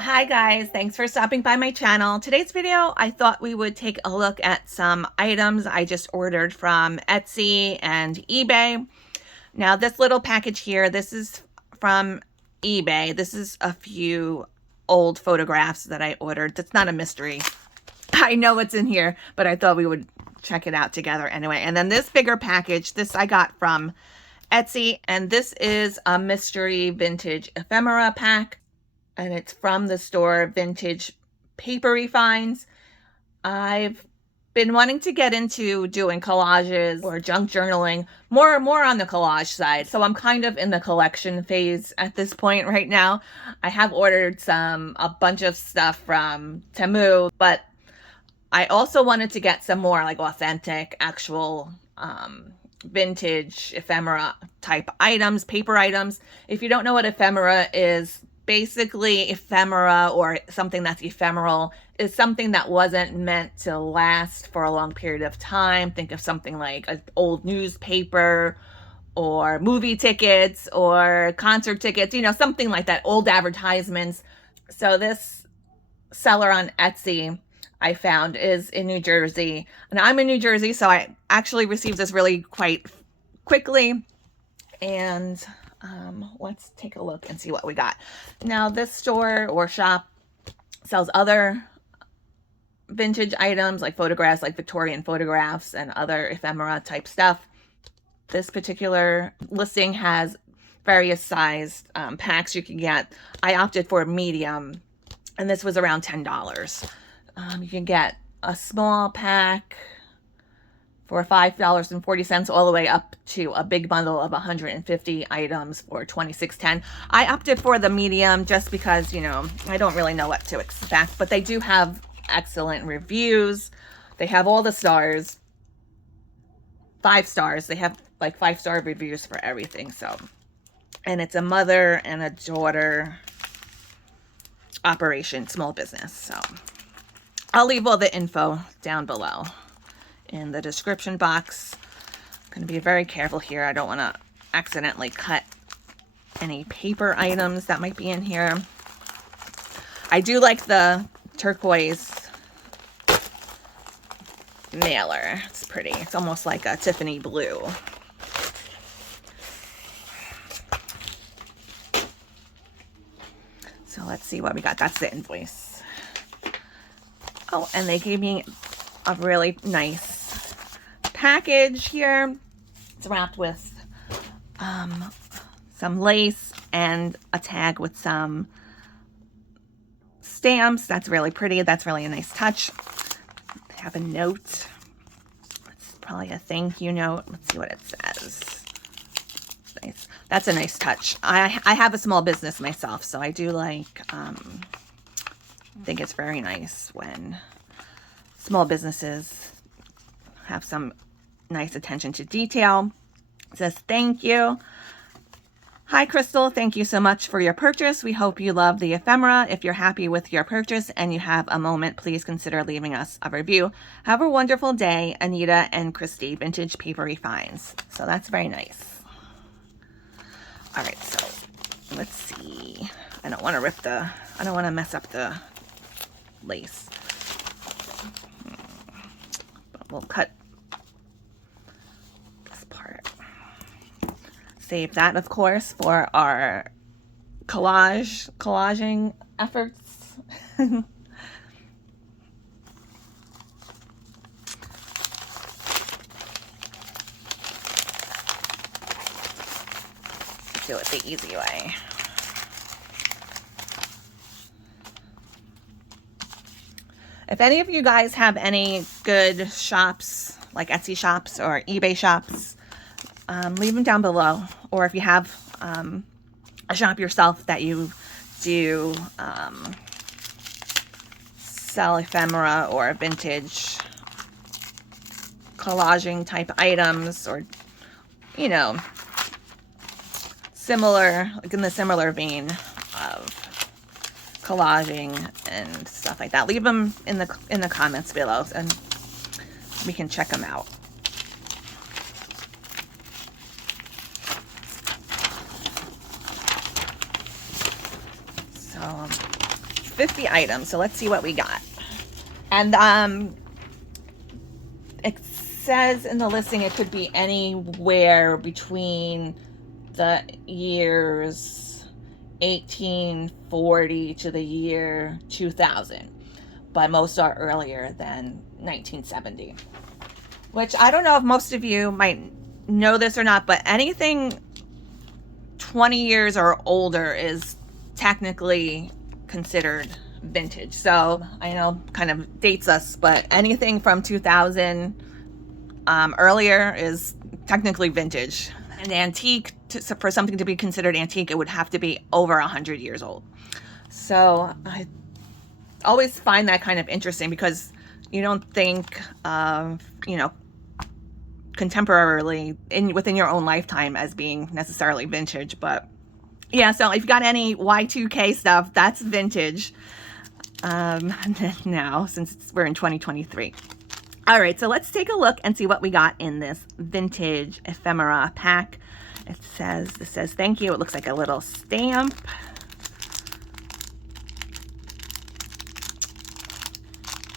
Hi guys, thanks for stopping by my channel. Today's video, I thought we would take a look at some items I just ordered from Etsy and eBay. Now this little package here, this is from eBay. This is a few old photographs that I ordered. That's not a mystery. I know what's in here, but I thought we would check it out together anyway. And then this bigger package, this I got from Etsy, and this is a mystery vintage ephemera pack. And it's from the store Vintage Papery Finds. I've been wanting to get into doing collages or junk journaling, more on the collage side. So I'm kind of in the collection phase at this point right now. I have ordered a bunch of stuff from Temu, but I also wanted to get some more like authentic, actual vintage ephemera type items, paper items. If you don't know what ephemera is, basically ephemera, or something that's ephemeral, is something that wasn't meant to last for a long period of time. Think of something like an old newspaper or movie tickets or concert tickets, you know, something like that, old advertisements. So this seller on Etsy I found is in New Jersey, and I'm in New Jersey, so I actually received this really quite quickly. And let's take a look and see what we got. Now this store or shop sells other vintage items like photographs, like Victorian photographs and other ephemera type stuff. This particular listing has various sized packs you can get. I opted for medium, and this was around $10. You can get a small pack for $5.40 all the way up to a big bundle of 150 items for $26.10. I opted for the medium just because, you know, I don't really know what to expect, but they do have excellent reviews. They have all the stars, 5 stars. They have like 5-star reviews for everything. So, and it's a mother and a daughter operation, small business. So I'll leave all the info down below in the description box. I'm going to be very careful here. I don't want to accidentally cut any paper items that might be in here. I do like the turquoise mailer. It's pretty. It's almost like a Tiffany blue. So let's see what we got. That's the invoice. Oh, and they gave me a really nice package here. It's wrapped with some lace and a tag with some stamps. That's really pretty. That's really a nice touch. They have a note. It's probably a thank you note. Let's see what it says. Nice. That's a nice touch. I have a small business myself, so I do like think it's very nice when small businesses have some nice attention to detail. It says, thank you. Hi, Crystal. Thank you so much for your purchase. We hope you love the ephemera. If you're happy with your purchase and you have a moment, please consider leaving us a review. Have a wonderful day, Anita and Christy, Vintage Papery Finds. So that's very nice. All right, so let's see. I don't want to mess up the lace. But we'll cut this part. Save that, of course, for our collaging efforts. Do it the easy way. If any of you guys have any good shops, like Etsy shops or eBay shops, leave them down below. Or if you have a shop yourself that you do sell ephemera or vintage collaging type items, or, you know, similar, like in the similar vein of collaging and stuff like that, leave them in the comments below and we can check them out. 50 items. So let's see what we got. And it says in the listing it could be anywhere between the years 1840 to the year 2000, but most are earlier than 1970. Which I don't know if most of you might know this or not, but anything 20 years or older is technically considered vintage. So I know kind of dates us, but anything from 2000 earlier is technically vintage. An antique, for something to be considered antique, it would have to be over 100 years old. So I always find that kind of interesting, because you don't think of, you know, contemporarily within your own lifetime as being necessarily vintage. But yeah, so if you got any Y2K stuff, that's vintage now, since we're in 2023. All right, so let's take a look and see what we got in this vintage ephemera pack. It says thank you. It looks like a little stamp.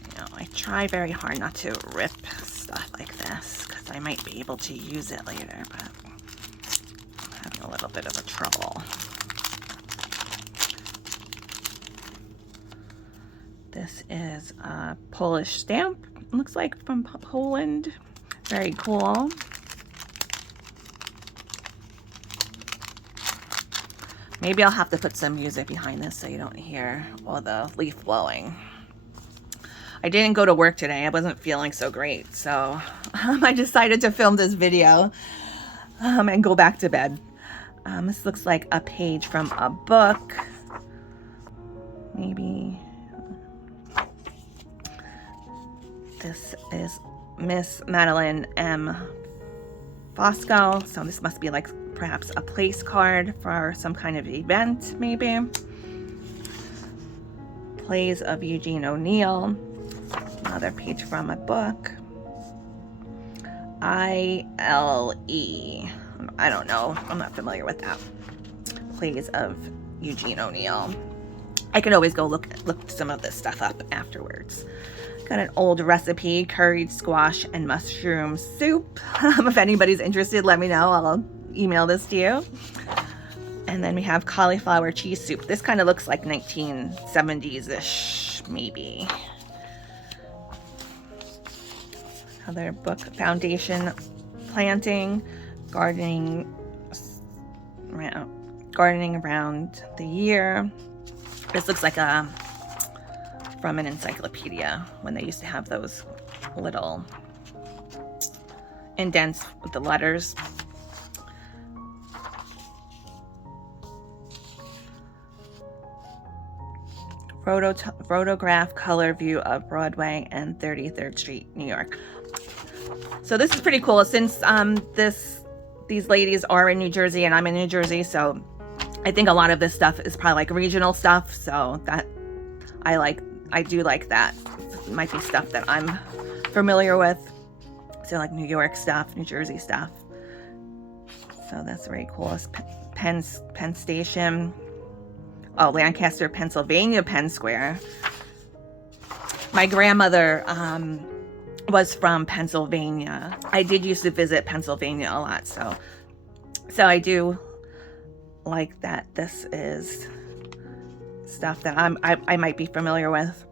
You know, I try very hard not to rip stuff like this, because I might be able to use it later, but I'm having a little bit of a trouble. This is a Polish stamp. It looks like from Poland. Very cool. Maybe I'll have to put some music behind this so you don't hear all the leaf blowing. I didn't go to work today. I wasn't feeling so great, so I decided to film this video and go back to bed. This looks like a page from a book. Maybe. This is Miss Madeline M. Fosco, so this must be like perhaps a place card for some kind of event, maybe. Plays of Eugene O'Neill. Another page from a book. I.L.E. I don't know. I'm not familiar with that. Plays of Eugene O'Neill. I can always go look some of this stuff up afterwards. Got an old recipe, curried squash and mushroom soup. If anybody's interested, let me know. I'll email this to you. And then we have cauliflower cheese soup. This kind of looks like 1970s-ish, maybe. Another book, Foundation Planting, Gardening Around the Year. This looks like from an encyclopedia, when they used to have those little indents with the letters. Photograph color view of Broadway and 33rd Street, New York. So this is pretty cool, since these ladies are in New Jersey and I'm in New Jersey, so I think a lot of this stuff is probably like regional stuff, so that I do like that. It might be stuff that I'm familiar with. So like New York stuff, New Jersey stuff. So that's very cool. It's Penn Station. Oh, Lancaster, Pennsylvania, Penn Square. My grandmother was from Pennsylvania. I did used to visit Pennsylvania a lot, so I do like that. This is stuff that I might be familiar with.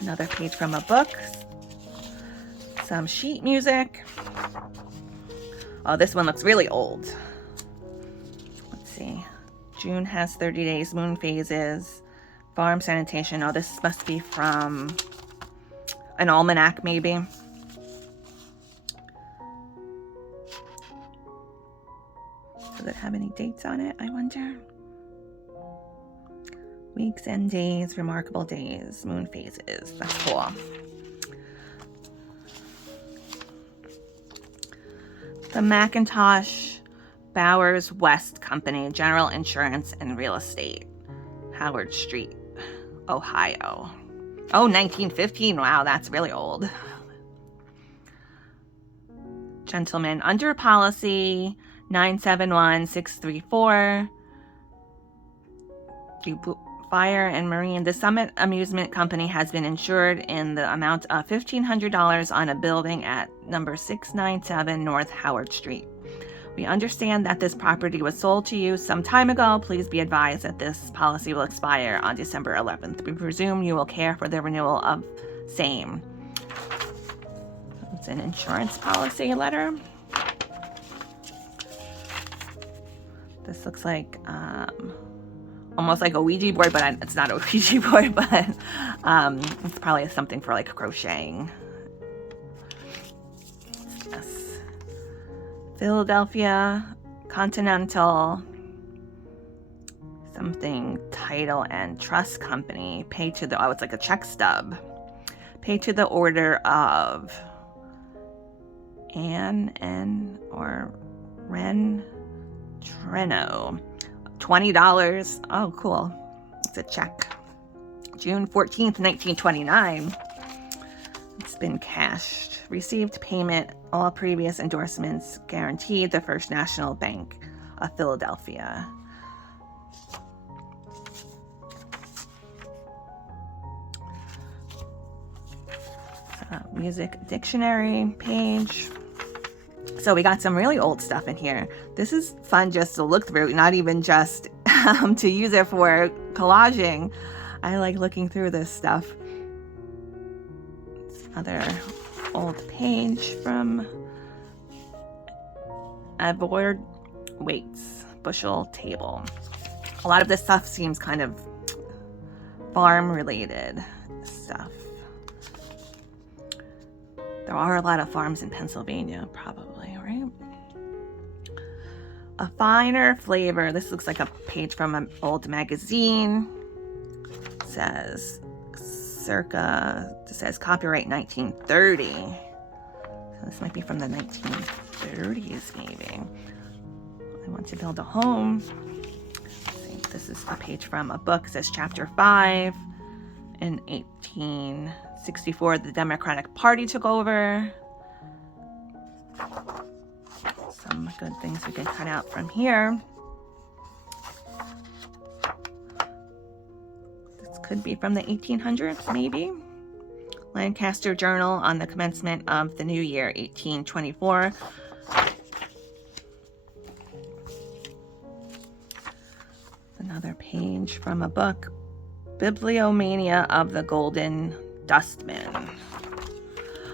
Another page from a book. Some sheet music. Oh, this one looks really old. Let's see. June has 30 days, moon phases, farm sanitation. Oh, this must be from an almanac, maybe. Does it have any dates on it, I wonder? Weeks and days, remarkable days, moon phases. That's cool. The Macintosh Bowers West Company, General Insurance and Real Estate, Howard Street, Ohio. Oh, 1915. Wow, that's really old. Gentlemen, under policy 971-634. Fire and Marine. The Summit Amusement Company has been insured in the amount of $1,500 on a building at number 697 North Howard Street. We understand that this property was sold to you some time ago. Please be advised that this policy will expire on December 11th. We presume you will care for the renewal of same. It's an insurance policy letter. This looks like almost like a Ouija board, but it's not a Ouija board, but it's probably something for like crocheting. Yes. Philadelphia Continental something title and trust company. Pay to the, oh, it's like a check stub. Pay to the order of Ann or Ren Treno. $20. Oh, cool. It's a check. June 14th, 1929. It's been cashed. Received payment. All previous endorsements guaranteed. The First National Bank of Philadelphia. Music dictionary page. So we got some really old stuff in here. This is fun just to look through, not even just to use it for collaging. I like looking through this stuff. It's another old page from a board weights bushel table. A lot of this stuff seems kind of farm related stuff. There are a lot of farms in Pennsylvania, probably, right? A finer flavor. This looks like a page from an old magazine. It says copyright 1930. So this might be from the 1930s, maybe. I want to build a home. Let's see. This is a page from a book. It says chapter 5 in 1864, the Democratic Party took over. Some good things we can cut out from here. This could be from the 1800s, maybe. Lancaster Journal on the commencement of the new year, 1824. Another page from a book, Bibliomania of the Golden Dustman.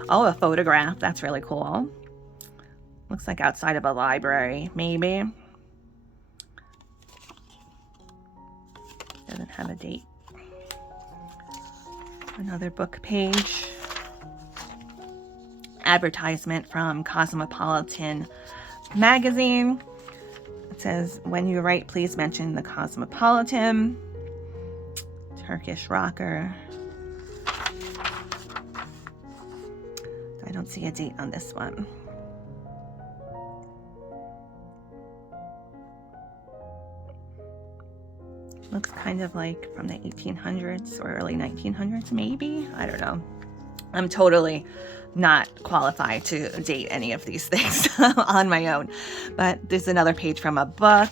Oh, a photograph. That's really cool. Looks like outside of a library, maybe. Doesn't have a date. Another book page. Advertisement from Cosmopolitan magazine. It says, when you write, please mention the Cosmopolitan. Turkish rocker. I don't see a date on this one. Looks kind of like from the 1800s or early 1900s, maybe? I don't know. I'm totally not qualified to date any of these things on my own. But there's another page from a book.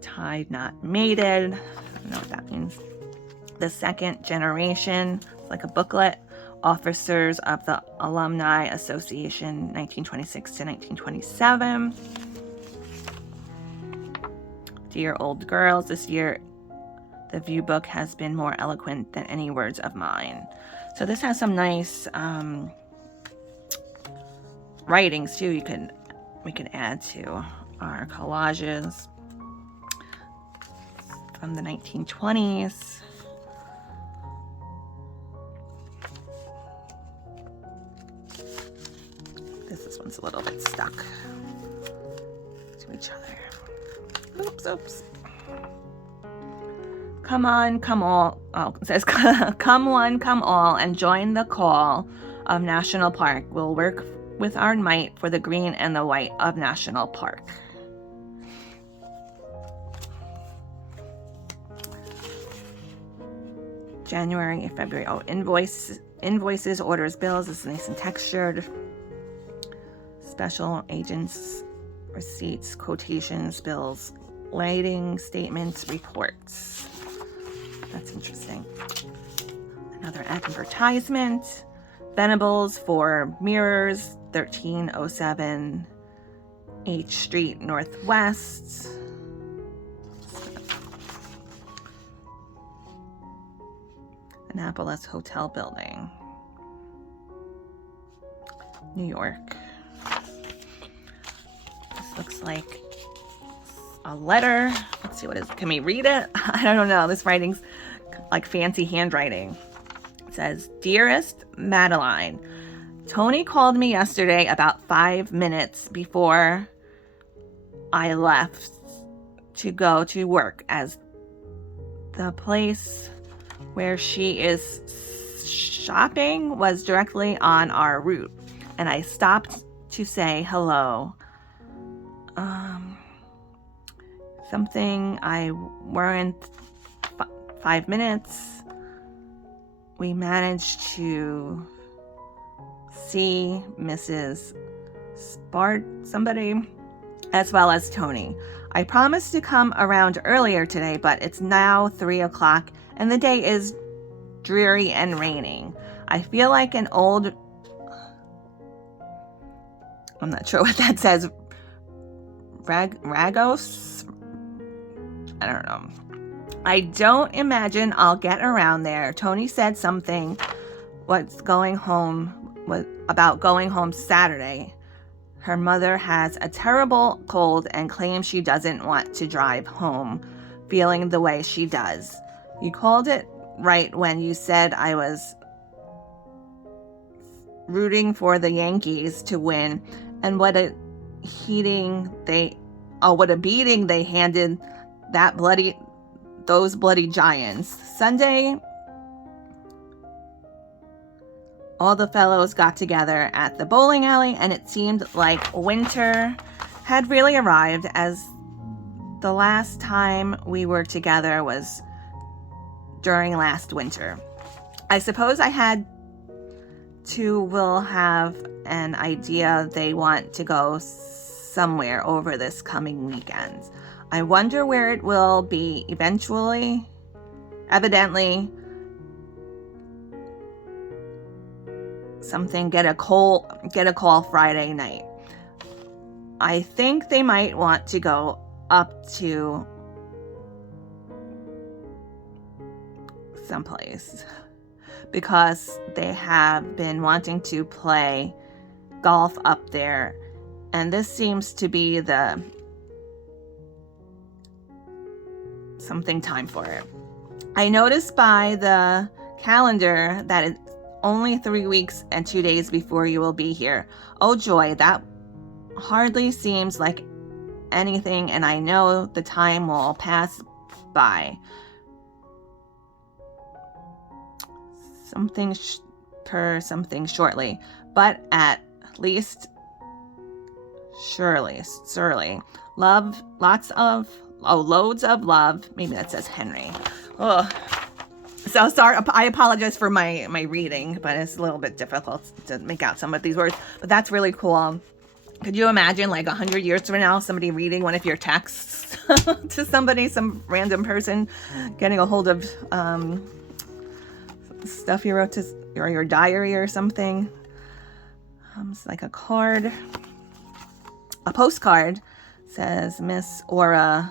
Tied, not mated. I don't know what that means. The Second Generation, like a booklet. Officers of the Alumni Association, 1926 to 1927. Dear old girls, this year the View book has been more eloquent than any words of mine. So this has some nice writings too. We can add to our collages from the 1920s. This one's a little bit stuck to each other. Oops. Come on, come all. Oh, it says, come one, come all, and join the call of National Park. We'll work with our might for the green and the white of National Park. January and February. Oh, invoices, orders, bills. This is nice and textured. Special agents, receipts, quotations, bills, lighting statements reports. That's interesting. Another advertisement. Venables for mirrors, 1307 H Street Northwest. Annapolis Hotel Building, New York. This looks like a letter. Let's see what it is. Can we read it? I don't know. This writing's like fancy handwriting. It says, "Dearest Madeline, Tony called me yesterday about 5 minutes before I left to go to work, as the place where she is shopping was directly on our route, and I stopped to say hello. Something I weren't 5 minutes. We managed to see Mrs. somebody, as well as Tony. I promised to come around earlier today, but it's now 3 o'clock and the day is dreary and raining. I feel like an old..." I'm not sure what that says. Ragos? I don't know. "I don't imagine I'll get around there. Tony said something about going home Saturday. Her mother has a terrible cold and claims she doesn't want to drive home feeling the way she does. You called it right when you said I was rooting for the Yankees to win, and what a beating they handed those bloody Giants. Sunday, all the fellows got together at the bowling alley, and it seemed like winter had really arrived, as the last time we were together was during last winter. I suppose I had to will have an idea they want to go somewhere over this coming weekend. I wonder where it will be evidently something get a call Friday night. I think they might want to go up to someplace because they have been wanting to play golf up there, and this seems to be the something time for it. I noticed by the calendar that it's only 3 weeks and 2 days before you will be here. Oh joy, that hardly seems like anything, and I know the time will pass by. Something shortly, but at least surely. Loads of love. Maybe that says Henry. Oh, so sorry. I apologize for my reading, but it's a little bit difficult to make out some of these words. But that's really cool. Could you imagine, like 100 years from now, somebody reading one of your texts to somebody, some random person, getting a hold of stuff you wrote to or your diary or something? It's like a card, a postcard. Says Miss Aura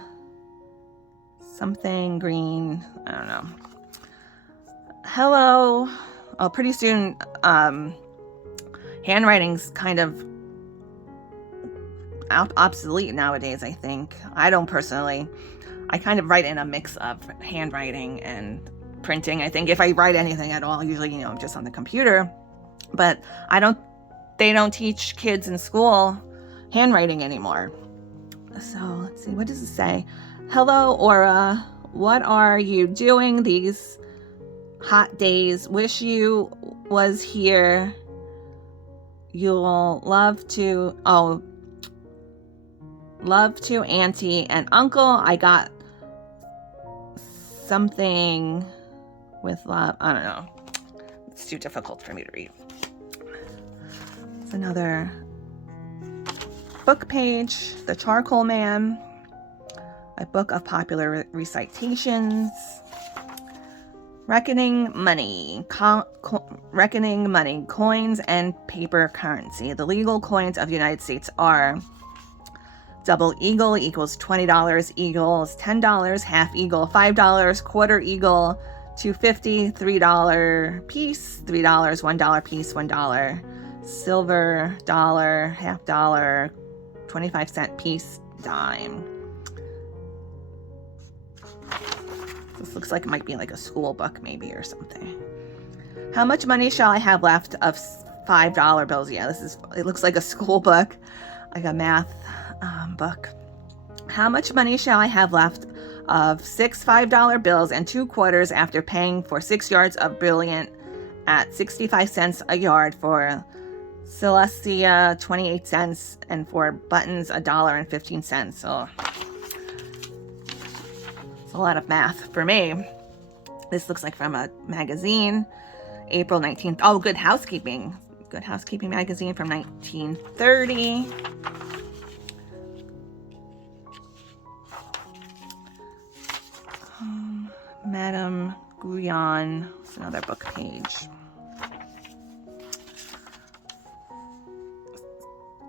something green. I don't know. Hello. Oh, pretty soon handwriting's kind of obsolete nowadays, I think. I don't personally. I kind of write in a mix of handwriting and printing. I think if I write anything at all, usually, just on the computer. But they don't teach kids in school handwriting anymore. So let's see, what does it say? Hello, Aura. What are you doing these hot days? Wish you was here. You'll love to Auntie and Uncle. I got something with love. I don't know. It's too difficult for me to read. It's another book page. The Charcoal Man. A book of popular recitations. Reckoning money. Reckoning money. Coins and paper currency. The legal coins of the United States are double eagle equals $20, eagle is $10, half eagle $5, quarter eagle $2.50, $3 piece, $3, $1 piece, $1, silver dollar, half dollar, 25-cent piece, dime. This looks like it might be like a school book maybe or something. How much money shall I have left of $5 bills? Yeah, it looks like a school book, like a math book. How much money shall I have left of 6 $5 bills and 2 quarters after paying for 6 yards of brilliant at 65 cents a yard, for Celestia 28 cents, and for buttons $1.15. So it's a lot of math for me. This looks like from a magazine, April 19th. Oh, Good Housekeeping. Good Housekeeping magazine from 1930. Madame Guyon. It's another book page.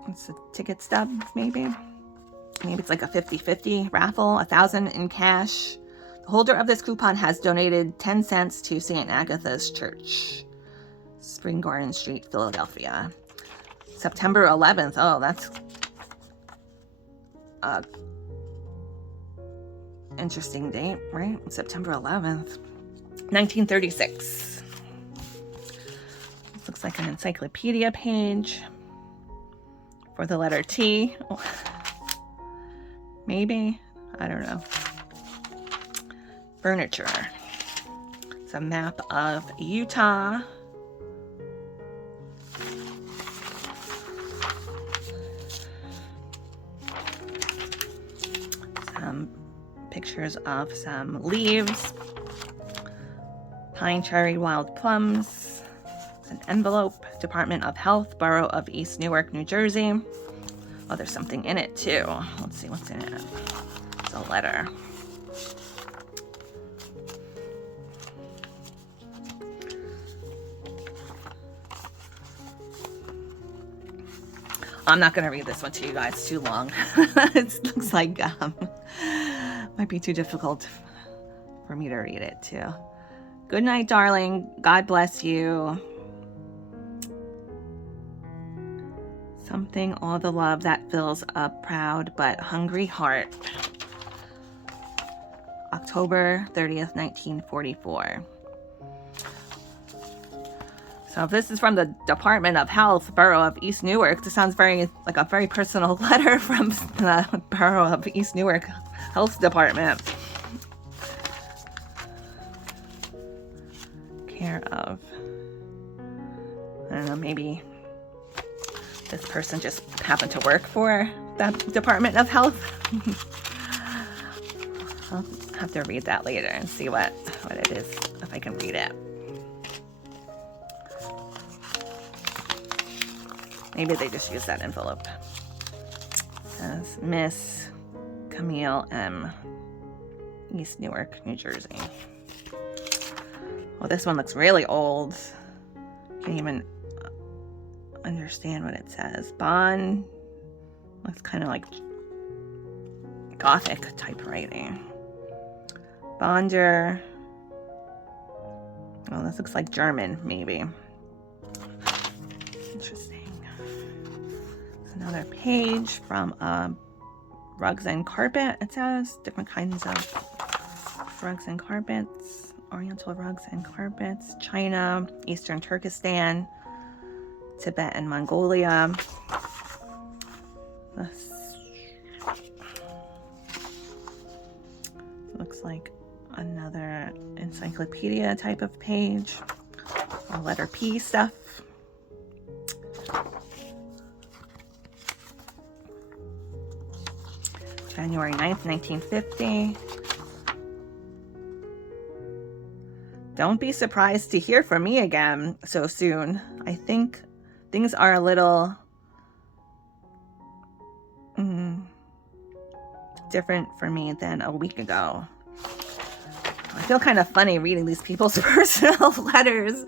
It's a ticket stub, maybe. Maybe it's like a 50-50 raffle, 1,000 in cash. The holder of this coupon has donated 10 cents to St. Agatha's Church, Spring Garden Street, Philadelphia. September 11th. Oh, that's interesting date, right? September 11th, 1936. This looks like an encyclopedia page for the letter T. Maybe, I don't know. Furniture. It's a map of Utah. Some pictures of some leaves, pine, cherry, wild plums, an envelope, Department of Health, Borough of East Newark, New Jersey. Oh, there's something in it too. Let's see what's in it. It's a letter. I'm not going to read this one to you guys. It's too long. It looks like might be too difficult for me to read it too. Good night, darling. God bless you. Something, all the love that fills a proud but hungry heart. October 30th, 1944. So if this is from the Department of Health, Borough of East Newark, this sounds like a very personal letter from the Borough of East Newark Health Department. Care of, I don't know, maybe this person just happened to work for the Department of Health. I'll have to read that later and see what it is, if I can read it. Maybe they just use that envelope. It says Miss Camille M. East Newark, New Jersey. Well, this one looks really old. Can't even understand what it says. Bond. Looks kind of like Gothic type writing. Bonder. Oh, this looks like German, maybe. Interesting. Another page from rugs and carpet. It says different kinds of rugs and carpets. Oriental rugs and carpets. China, Eastern Turkestan, Tibet and Mongolia. This looks like another encyclopedia type of page. Or letter P stuff. January 9th, 1950. Don't be surprised to hear from me again so soon. I think things are a little different for me than a week ago. I feel kind of funny reading these people's personal letters.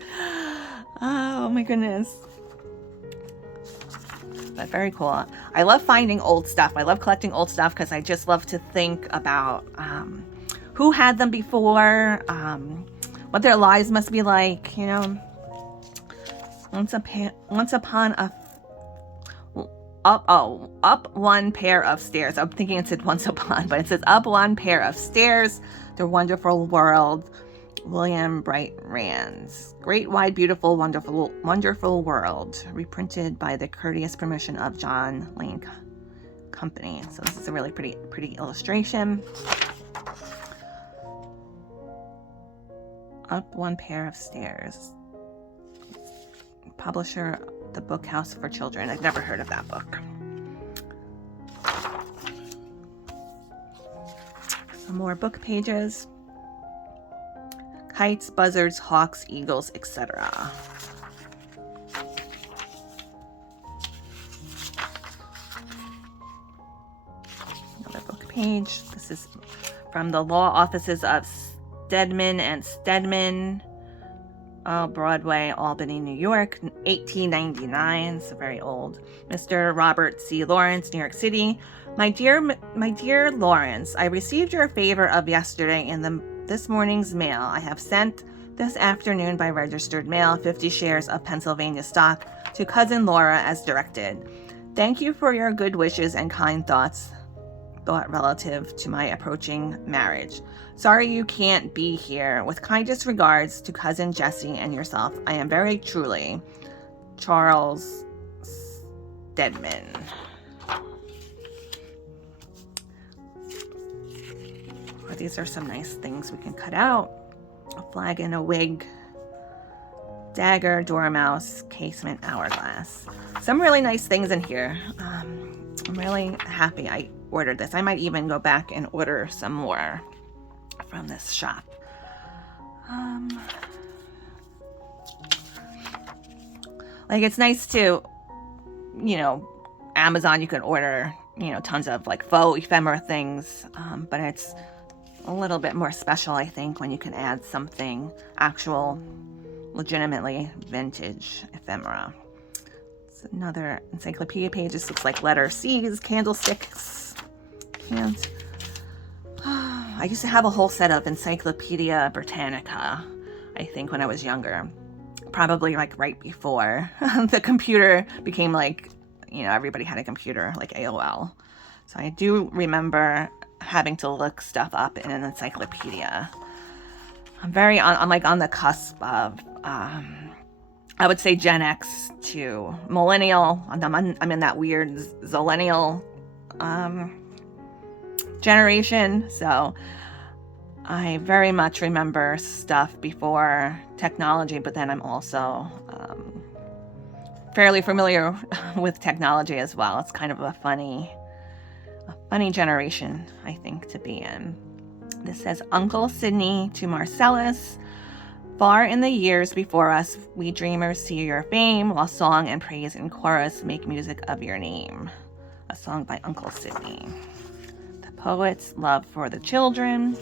Oh my goodness. But very cool. I love finding old stuff. I love collecting old stuff because I just love to think about who had them before, what their lives must be like, you know. Once upon a up one pair of stairs. I'm thinking it said once upon, but it says up one pair of stairs. The wonderful world. William Bright Rands. Great, wide, beautiful, wonderful, wonderful world. Reprinted by the courteous permission of John Lane Company. So this is a really pretty illustration. Up one pair of stairs. Publisher, The Book House for Children. I've never heard of that book. Some more book pages. Kites, buzzards, hawks, eagles, etc. Another book page. This is from the law offices of Stedman and Stedman, Broadway, Albany, New York, 1899. So very old. Mr. Robert C. Lawrence, New York City. My dear Lawrence, I received your favor of yesterday in this morning's mail. I have sent this afternoon by registered mail 50 shares of Pennsylvania stock to cousin Laura as directed. Thank you for your good wishes and kind thought relative to my approaching marriage. Sorry you can't be here. With kindest regards to cousin Jessie and yourself, I am very truly, Charles Stedman. Oh, these are some nice things we can cut out. A flag and a wig, dagger, dormouse, casement, hourglass. Some really nice things in here. I'm really happy I ordered this. I might even go back and order some more from this shop. Like, it's nice to, you know, Amazon, you can order, you know, tons of like faux ephemera things, but it's a little bit more special, I think, when you can add something actual, legitimately vintage ephemera. It's another encyclopedia page. This looks like letter C's, candlesticks. I used to have a whole set of Encyclopedia Britannica, I think, when I was younger. Probably like right before the computer became like, you know, everybody had a computer, like AOL. So I do remember having to look stuff up in an encyclopedia. I'm like on the cusp of, I would say Gen X to millennial. I'm in that weird zillennial generation. So I very much remember stuff before technology, but then I'm also fairly familiar with technology as well. It's kind of a funny generation, I think, to be in. This says, Uncle Sidney to Marcellus. Far in the years before us, we dreamers see your fame, while song and praise in chorus make music of your name. A song by Uncle Sidney. The poet's love for the children.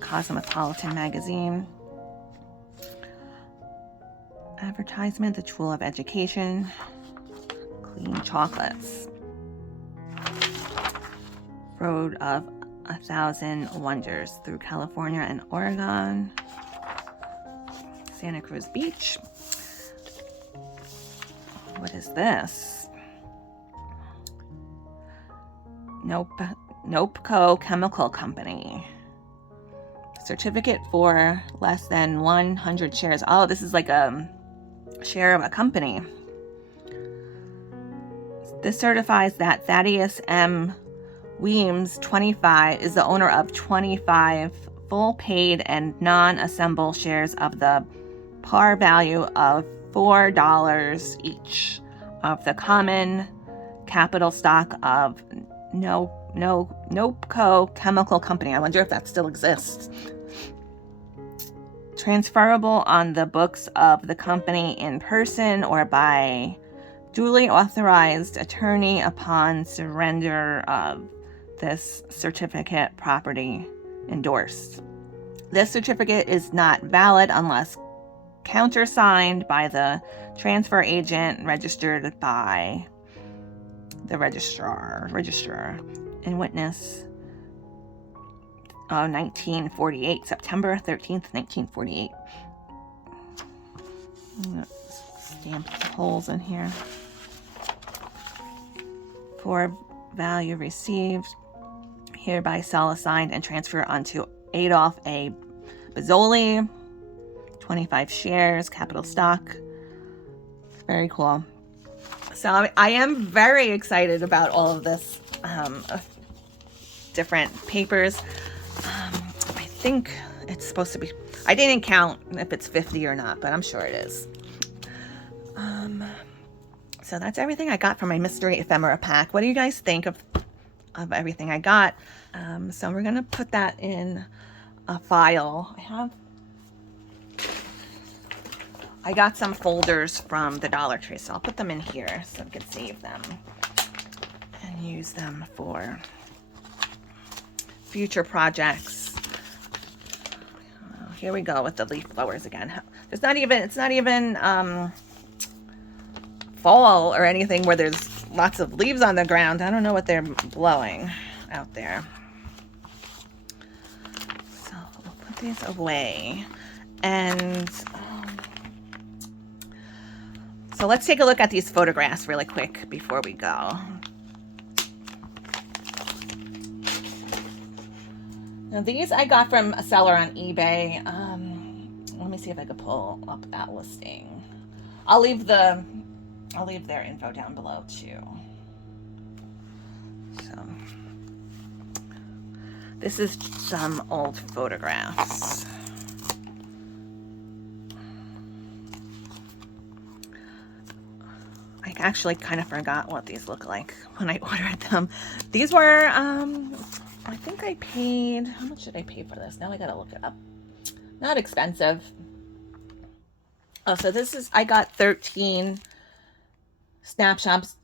Cosmopolitan magazine. Advertisement, the tool of education. Clean chocolates. Road of 1,000 Wonders through California and Oregon. Santa Cruz Beach. What is this? Nopeco Chemical Company. Certificate for less than 100 shares. Oh, this is like a share of a company. This certifies that Thaddeus M. Weems, 25, is the owner of 25 full paid and non-assembled shares of the par value of $4 each of the common capital stock of Nopeco Chemical Company. I wonder if that still exists. Transferable on the books of the company in person or by duly authorized attorney upon surrender of this certificate property endorsed. This certificate is not valid unless countersigned by the transfer agent registered by the registrar and witness 1948, September 13th, 1948. Stamp the holes in here. For value received, hereby sell, assigned, and transfer onto Adolph A. Bozzoli, 25 shares, capital stock. Very cool. So I am very excited about all of this different papers. I think it's supposed to be, I didn't count if it's 50 or not, but I'm sure it is. So that's everything I got from my mystery ephemera pack. What do you guys think of everything I got? So we're gonna put that in a file. I got some folders from the Dollar Tree, so I'll put them in here so we can save them and use them for future projects. Here we go with the leaf blowers again. It's not even fall or anything where there's lots of leaves on the ground. I don't know what they're blowing out there. So we'll put these away. And so let's take a look at these photographs really quick before we go. Now these I got from a seller on eBay. Let me see if I could pull up that listing. I'll leave their info down below too. So this is some old photographs. I actually kind of forgot what these look like when I ordered them. These were, I think I paid, how much did I pay for this? Now I gotta look it up. Not expensive. Oh, so this is, I got 13 snapshots,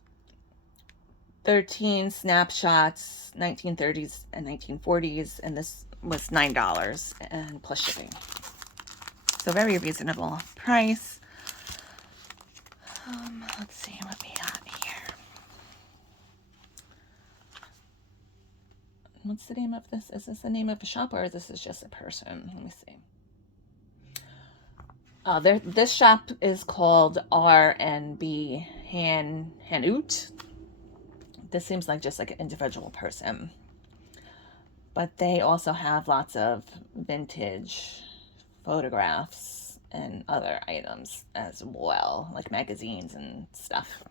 1930s and 1940s, and this was $9 and plus shipping. So very reasonable price. Let's see what we got here. What's the name of this? Is this the name of a shop or is this just a person? Let me see. Oh, this shop is called R&B Hanout. This seems like just like an individual person. But they also have lots of vintage photographs and other items as well, like magazines and stuff.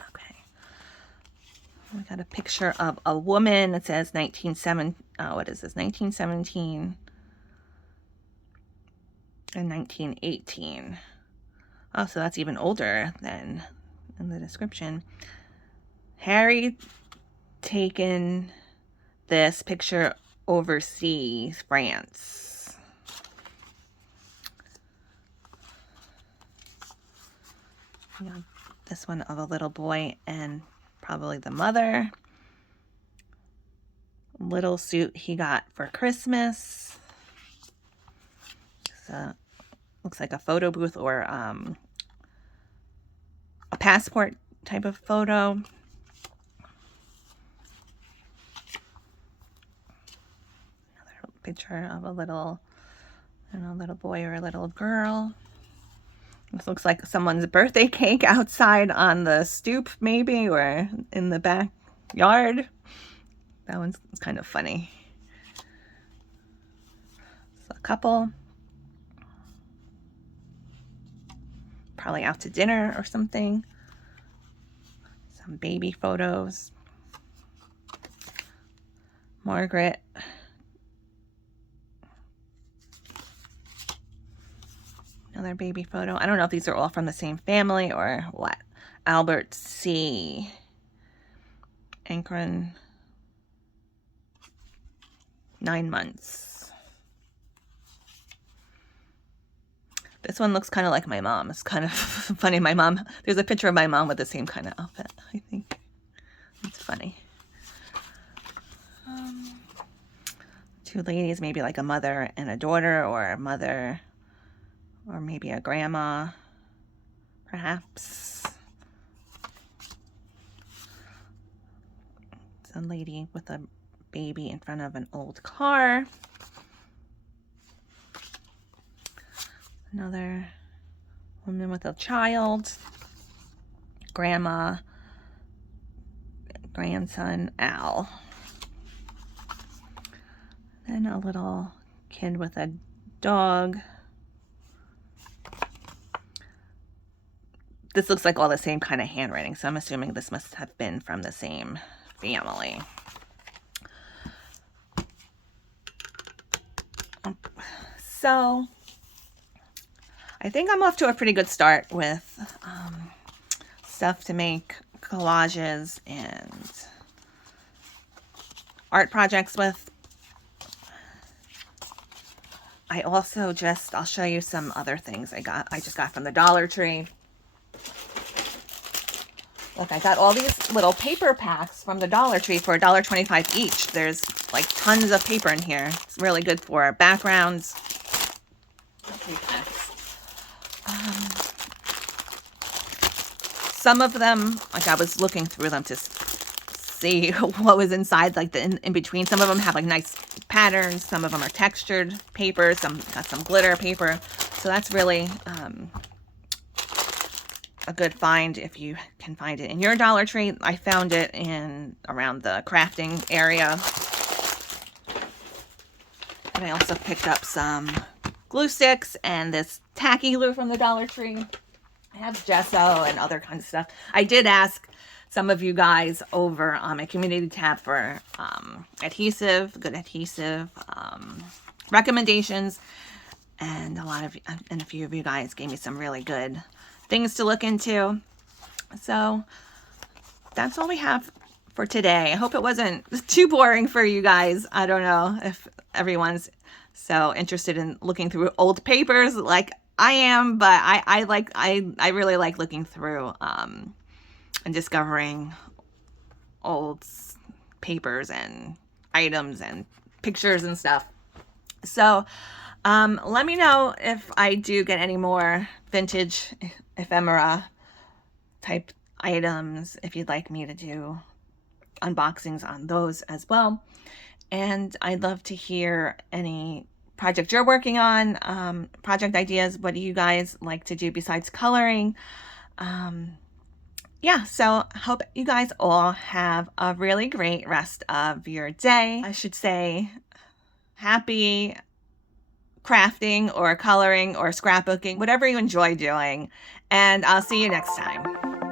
Okay. We got a picture of a woman. It says 1917 and 1918. Oh, so that's even older than in the description. Harry taken this picture overseas, France. You know, this one of a little boy and probably the mother. Little suit he got for Christmas. So, looks like a photo booth or a passport type of photo. Another picture of a little, I don't know, little boy or a little girl. This looks like someone's birthday cake outside on the stoop, maybe, or in the backyard. That one's kind of funny. So a couple. Probably out to dinner or something. Some baby photos. Margaret. Another baby photo. I don't know if these are all from the same family or what. Albert C. Ankron. 9 months. This one looks kind of like my mom. It's kind of funny. My mom, there's a picture of my mom with the same kind of outfit, I think. It's funny. Two ladies, maybe like a mother and a daughter, or a mother, or maybe a grandma, perhaps. It's a lady with a baby in front of an old car. Another woman with a child, grandma, grandson, Al. Then a little kid with a dog. This looks like all the same kind of handwriting, so I'm assuming this must have been from the same family. So I think I'm off to a pretty good start with stuff to make collages and art projects with. I also I'll show you some other things I just got from the Dollar Tree. Look, I got all these little paper packs from the Dollar Tree for $1.25 each. There's like tons of paper in here. It's really good for backgrounds. Okay, some of them, like I was looking through them to see what was inside, like in between. Some of them have like nice patterns. Some of them are textured paper. Some got some glitter paper. So that's really a good find if you can find it in your Dollar Tree. I found it around the crafting area. And I also picked up some glue sticks and this tacky glue from the Dollar Tree. I have gesso and other kinds of stuff. I did ask some of you guys over on my community tab for good adhesive recommendations, and a few of you guys gave me some really good things to look into. So that's all we have for today. I hope it wasn't too boring for you guys. I don't know if everyone's so interested in looking through old papers like I am, but I really like looking through and discovering old papers and items and pictures and stuff. So let me know if I do get any more vintage ephemera type items, if you'd like me to do unboxings on those as well. And I'd love to hear any project you're working on, project ideas. What do you guys like to do besides coloring? Yeah, so hope you guys all have a really great rest of your day. I should say happy crafting or coloring or scrapbooking, whatever you enjoy doing. And I'll see you next time.